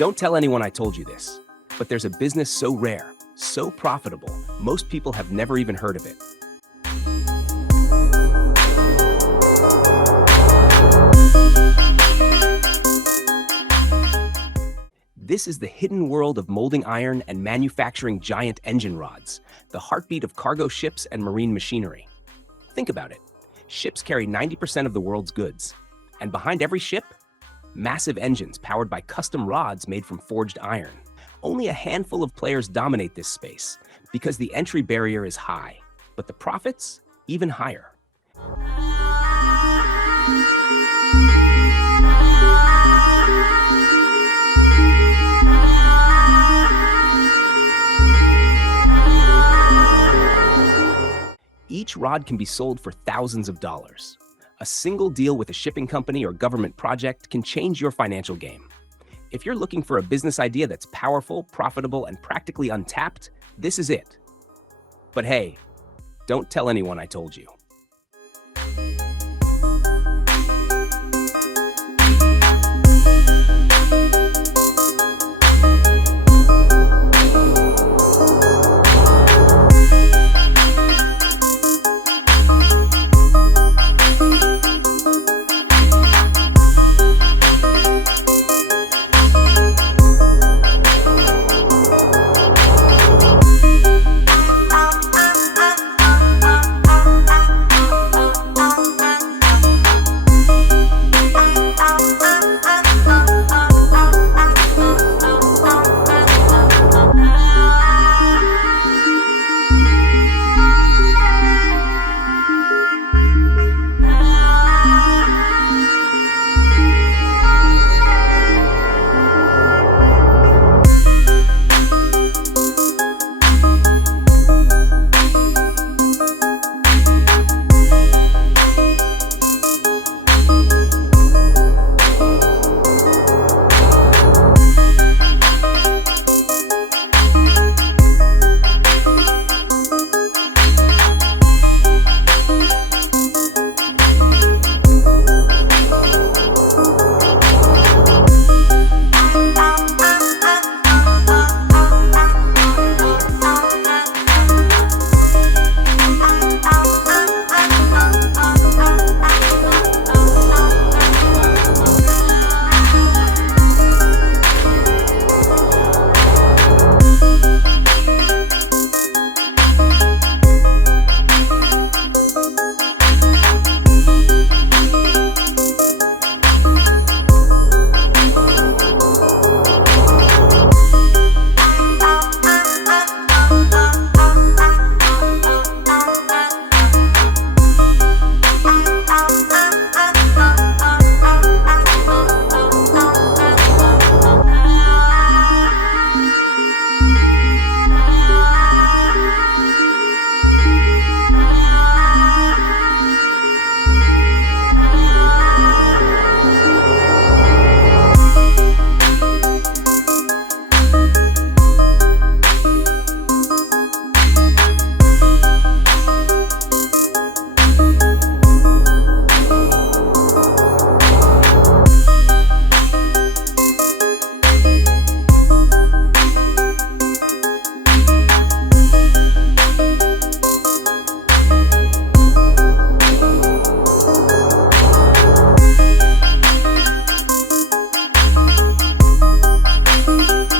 Don't tell anyone I told you this, but there's a business so rare, so profitable, most people have never even heard of it. This is the hidden world of molding iron and manufacturing giant engine rods, the heartbeat of cargo ships and marine machinery. Think about it. Ships carry 90% of the world's goods, and behind every ship, massive engines powered by custom rods made from forged iron. Only a handful of players dominate this space because the entry barrier is high, but the profits even higher. Each rod can be sold for thousands of dollars. A single deal with a shipping company or government project can change your financial game. If you're looking for a business idea that's powerful, profitable, and practically untapped, this is it. But hey, don't tell anyone I told you.